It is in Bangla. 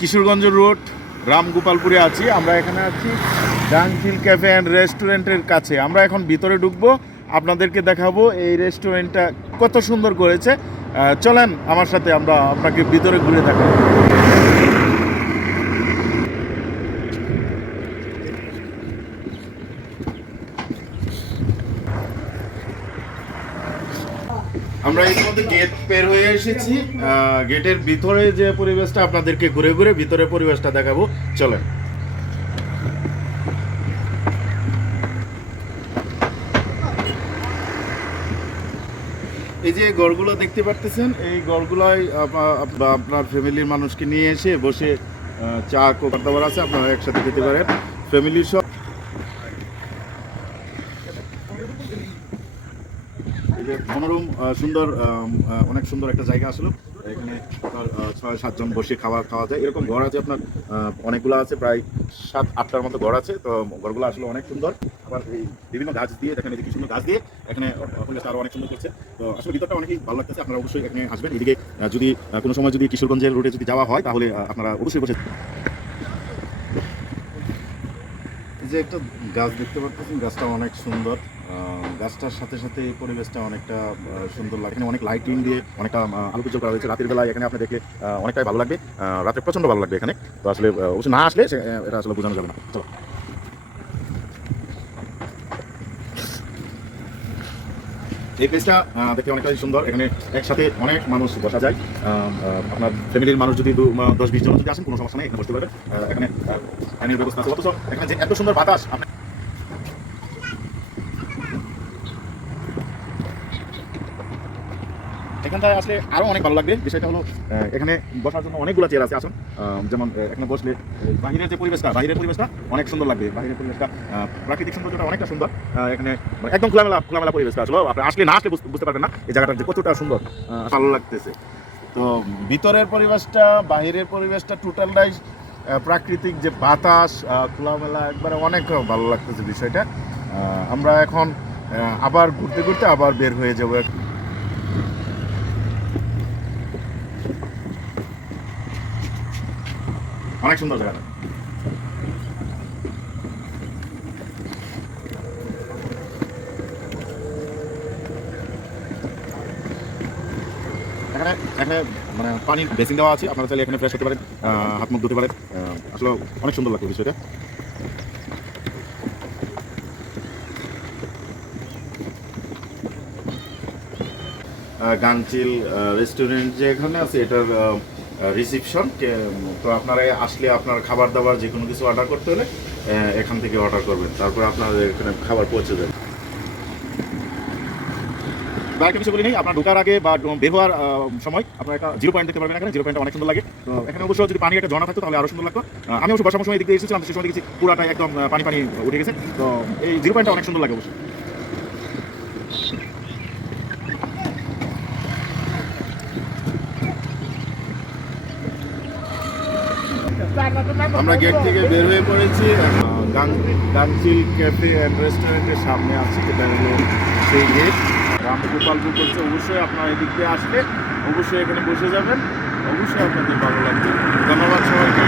কিশোরগঞ্জ রোড রামগোপালপুরে আছি। আমরা এখানে আছি গাংচিল ক্যাফে অ্যান্ড রেস্টুরেন্টের কাছে। আমরা এখন ভিতরে ঢুকবো, আপনাদেরকে দেখাবো এই রেস্টুরেন্টটা কত সুন্দর করেছে। চলেন আমার সাথে, আমরা আপনাকে ভিতরে ঘুরে দেখাবো। আমরা ইতিমধ্যে গেট বের হয়ে এসেছি। গেটের ভিতরে যে পরিবেশটা আপনাদেরকে ঘুরে ঘুরে ভিতরে পরিবেশটা দেখাবো, চলেন। এই যে ঘরগুলো দেখতে পারতেছেন, এই ঘরগুলোয় আপনার ফ্যামিলির মানুষকে নিয়ে এসে বসে চা খাবার দাবার আছে, আপনারা একসাথে খেতে পারেন ফ্যামিলির সব। মনোরম সুন্দর, অনেক সুন্দর একটা জায়গা আসলো। এখানে আপনার 6-7 জন বসে খাওয়া যায়, এরকম ঘর আছে আপনার অনেকগুলো আছে, প্রায় 7-8টার মতো ঘর আছে। তো ঘরগুলো আসলে অনেক সুন্দর। আবার এই বিভিন্ন গাছ দিয়ে দেখেন, এই যে কি সুন্দর গাছ দিয়ে এখানে আরো অনেক সুন্দর করছে। তো আসলে ভিতরটা অনেকই ভালো লাগতেছে। আপনারা অবশ্যই এখানে আসবেন। এদিকে যদি কোনো সময় যদি কিশোরগঞ্জের রুটে যদি যাওয়া হয়, তাহলে আপনারা অবশ্যই বসে। এই যে একটা গাছ দেখতে পাচ্ছেন, গাছটা অনেক সুন্দর। গাছটার সাথে সাথে এই পরিবেশটা অনেকটা সুন্দর লাগে। এখানে অনেক লাইটিং দিয়ে অনেকটা আলোকোজ্জ্বল করা হয়েছে। রাতের বেলায় এখানে আপনি দেখলে অনেকটাই ভালো লাগবে। রাতে প্রচণ্ড ভালো লাগবে এখানে। তো আসলে অবশ্যই না আসলে এটা আসলে বোঝানো যাবে না। চলো, এই প্লেসটা দেখতে অনেকটাই সুন্দর। এখানে একসাথে অনেক মানুষ বসা যায়। আপনার ফ্যামিলির মানুষ যদি 10-20 জন যদি আসেন, কোনো সমস্যা নেই, এখানে বসতে পারবেন। এখানে পানির ব্যবস্থা আছে। অথচ এখানে যে এত সুন্দর বাতাস, এখানটায় আসলে আরো অনেক ভালো লাগবে। বিষয়টা হলো এখানে বসার জন্য অনেকগুলো চেয়ার আছে। আসুন, যেমন এখানে বসলে বাহিরের যে পরিবেশটা, অনেক সুন্দর লাগবে। বাহিরের পরিবেশটা, প্রাকৃতিক সৌন্দর্যটা অনেকটা সুন্দর। এখানে একদম খোলামেলা পরিবেশটা আসলে আপনি আসলে না আসলে বুঝতে পারবেন না এই জায়গাটা যে কতটা সুন্দর, ভালো লাগতেছে। তো ভিতরের পরিবেশটা, বাহিরের পরিবেশটা টোটালটাই প্রাকৃতিক, যে বাতাস, খোলামেলা, একবারে অনেক ভালো লাগতেছে বিষয়টা। আমরা এখন আবার ঘুরতে ঘুরতে আবার বের হয়ে যাবো। অনেক সুন্দর জায়গাটা। এখানে এখানে মানে পানির বেসিন দেওয়া আছে, আপনারা চাইলে এখানে ফ্রেশ হতে পারেন, হাত মুখ ধুতে পারেন। আসলে অনেক সুন্দর লাগবে বিষয়টা। গাংচিল রেস্টুরেন্ট যে এখানে আছে, এটার রিসিপশন। তো আপনারা আসলে আপনার খাবার দাবার যে কোনো কিছু অর্ডার করতে হলে এখান থেকে অর্ডার করবেন, তারপরে আপনার এখানে খাবার পৌঁছে যাবে। একটা বিষয় বলি নেই, আপনার ঢোকার আগে বা বের হওয়ার সময় আপনার একটা 0 পয়েন্ট দেখতে পারবেন। এখানে 0 পয়েন্টটা অনেক সুন্দর লাগে। তো এখানে অবশ্য যদি পানির একটা ঝর্ণা থাকতো তাহলে আরো সুন্দর লাগতো। আমি অবশ্য বর্ষার সময় দিক দিয়ে এসেছিলাম, সেই সময় দেখেছি পুরাটাই একদম পানি উঠে গেছে। তো এই 0 পয়েন্টটা অনেক সুন্দর লাগে অবশ্যই। আমরা গেট থেকে বের হয়ে পড়েছি, গাংচিল ক্যাফে অ্যান্ড রেস্টুরেন্টের সামনে আছি, যেটা হলো সেই গেট। রামগোপালপুর করছে। অবশ্যই আপনারা এদিক দিয়ে আসলে অবশ্যই এখানে বসে যাবেন, অবশ্যই আপনাদের ভালো লাগবে। ধন্যবাদ সবাইকে।